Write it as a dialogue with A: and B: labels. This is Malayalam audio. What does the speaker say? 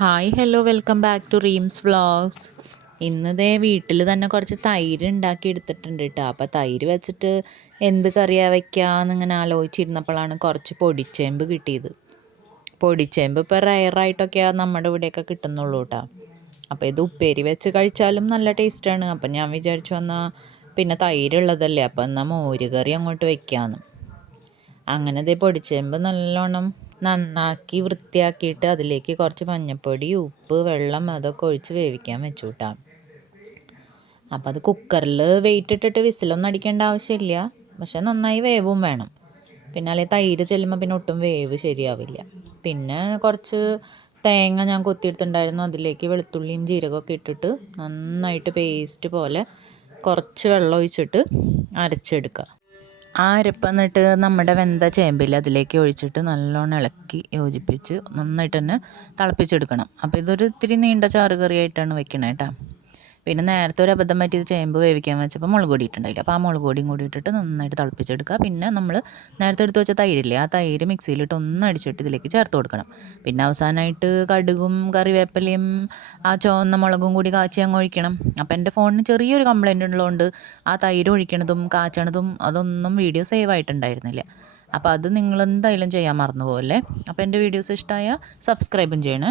A: Hi hello welcome back to Reem's vlogs ഇന്നതേ വീട്ടിൽ തന്നെ കുറച്ച് തൈര് ഉണ്ടാക്കി എടുത്തിട്ടുണ്ട് കേട്ടോ അപ്പോൾ തൈര് വെച്ചിട്ട് എന്ത് കറിയാണ് വയ്ക്കാന്നിങ്ങനെ ആലോചിച്ചിരുന്നപ്പോഴാണ് കുറച്ച് പൊടിച്ചേമ്പ് കിട്ടിയത്. പൊടിച്ചേമ്പ് ഇപ്പോൾ റയറായിട്ടൊക്കെയാണ് നമ്മുടെ ഇവിടെയൊക്കെ കിട്ടുന്നുള്ളൂ കേട്ടോ അപ്പോൾ ഇത് ഉപ്പേരി വെച്ച് കഴിച്ചാലും നല്ല ടേസ്റ്റാണ് അപ്പം ഞാൻ വിചാരിച്ചു വന്നാൽ പിന്നെ തൈരുള്ളതല്ലേ അപ്പോൾ എന്നാൽ മോരുകറി അങ്ങോട്ട് വെക്കാമെന്ന് അങ്ങനെ ഇതേ പൊടിച്ചേമ്പ് നല്ലോണം നന്നാക്കി വൃത്തിയാക്കിയിട്ട് അതിലേക്ക് കുറച്ച് മഞ്ഞൾപ്പൊടി ഉപ്പ് വെള്ളം അതൊക്കെ ഒഴിച്ച് വേവിക്കാൻ വെച്ചു കൂട്ടാം അപ്പോൾ അത് കുക്കറിൽ വെയിറ്റ് ഇട്ടിട്ട് വിസിലൊന്നും അടിക്കേണ്ട ആവശ്യമില്ല. പക്ഷെ നന്നായി വേവും വേണം. പിന്നെ അല്ലെങ്കിൽ തൈര് ചെല്ലുമ്പോൾ പിന്നെ ഒട്ടും വേവ് ശരിയാവില്ല. പിന്നെ കുറച്ച് തേങ്ങ ഞാൻ കൊത്തിയെടുത്തിട്ടുണ്ടായിരുന്നു. അതിലേക്ക് വെളുത്തുള്ളിയും ജീരകമൊക്കെ ഇട്ടിട്ട് നന്നായിട്ട് പേസ്റ്റ് പോലെ കുറച്ച് വെള്ളം ഒഴിച്ചിട്ട് അരച്ചെടുക്കുക ആ അരപ്പ് എന്നിട്ട് നമ്മുടെ വെന്ത ചേമ്പിൽ അതിലേക്ക് ഒഴിച്ചിട്ട് നല്ലോണം ഇളക്കി യോജിപ്പിച്ച് നന്നായിട്ട് തന്നെ തിളപ്പിച്ചെടുക്കണം. അപ്പോൾ ഇതൊരു ഇത്തിരി നീണ്ട ചാറ് കറിയായിട്ടാണ് വെക്കണേ കേട്ടോ പിന്നെ നേരത്തെ ഒരു അബദ്ധം പറ്റിയത് ചേമ്പ് വേവിക്കാൻ വെച്ചപ്പോൾ മുളക് പൊടി ഇട്ടുണ്ടായില്ല. അപ്പോൾ ആ മുളക് പൊടിയും കൂടി ഇട്ടിട്ട് നന്നായിട്ട് തിളപ്പിച്ചെടുക്കുക. പിന്നെ നമ്മൾ നേരത്തെ എടുത്ത് വെച്ച തൈരില്ലേ ആ തൈര് മിക്സിയിലിട്ട് ഒന്ന് അടിച്ചിട്ട് ഇതിലേക്ക് ചേർത്ത് കൊടുക്കണം. പിന്നെ അവസാനമായിട്ട് കടുകും കറിവേപ്പിലയും ആ ചുവന്ന മുളകും കൂടി കാച്ചി അങ്ങ് ഒഴിക്കണം. അപ്പോൾ എന്റെ ഫോണിന് ചെറിയൊരു കംപ്ലൈന്റ് ഉള്ളതുകൊണ്ട് ആ തൈര് ഒഴിക്കണതും കാച്ചണതും അതൊന്നും വീഡിയോ സേവ് ആയിട്ടുണ്ടായിരുന്നില്ല. അപ്പോൾ അത് നിങ്ങൾ എന്തായാലും ചെയ്യാൻ മറന്നു പോലെ അപ്പോൾ എന്റെ വീഡിയോസ് ഇഷ്ടമായ സബ്സ്ക്രൈബും ചെയ്യണേ.